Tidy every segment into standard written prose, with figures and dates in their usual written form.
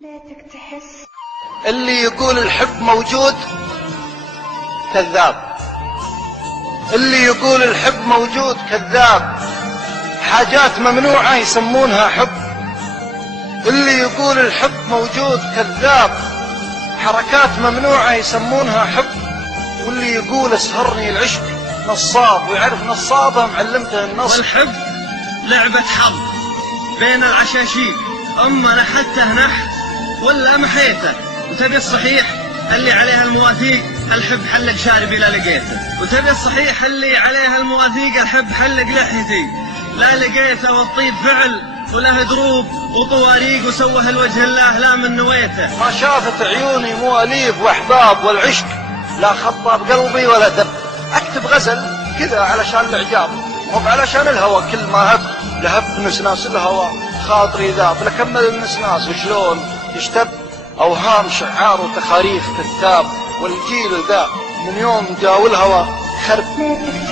ليتك تحس. اللي يقول الحب موجود كذاب. اللي يقول الحب موجود كذاب. حاجات ممنوعة يسمونها حب. اللي يقول الحب موجود كذاب. حركات ممنوعة يسمونها حب. واللي يقول اسهرني العشق نصاب ويعرف نصابة معلمته النصب. والحب لعبة حظ بين العشاشيق، أما نحته نح ولا محيته. وتبي الصحيح اللي عليها المواثيق، الحب حلق شاربي لا لقيته. وتبي الصحيح اللي عليها المواثيق، الحب حلق لحيتي لا لقيته. والطيب فعل وله دروب وطواريق، وسوه الوجه الله لا من نويته. ما شافت عيوني مواليف واحباب، والعشق لا خطى بقلبي ولا دب. اكتب غزل كذا علشان الاعجاب، مو علشان الهوى. كل ما هب لهب نسناس الهوى خاطري ذاب. لكمل النسناس وشلون يشتب اوهام شعار وتخاريف كذاب. والجيل ذا من يوم جاو الهوى خرب.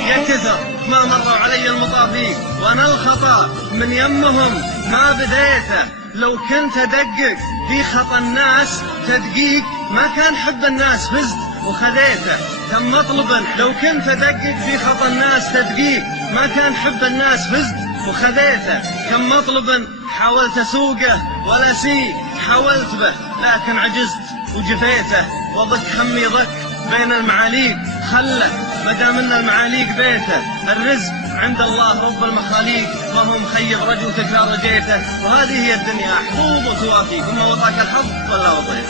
يا كثر ما مروا علي المطافيق، وانا الخطا من يمهم ما بديته. لو كنت ادقق في خطا الناس تدقيق، ما كان حب الناس فزت وخذيته. كم مطلب لو كنت ادقق في خطا الناس تدقيق، ما كان حب الناس فزت وخذيته. كم مطلب حاولت اسوقه ولا سي حاولت به، لكن عجزت وجفيته. وضك خمي ضك بين المعاليق، خله مدام ان المعاليق بيته. الرزق عند الله رب المخاليق، ما هو مخيب رجوتك لا رجيته. وهذه هي الدنيا حظوظ وتوافيق، اما وطاك الحظ ولا وطيك.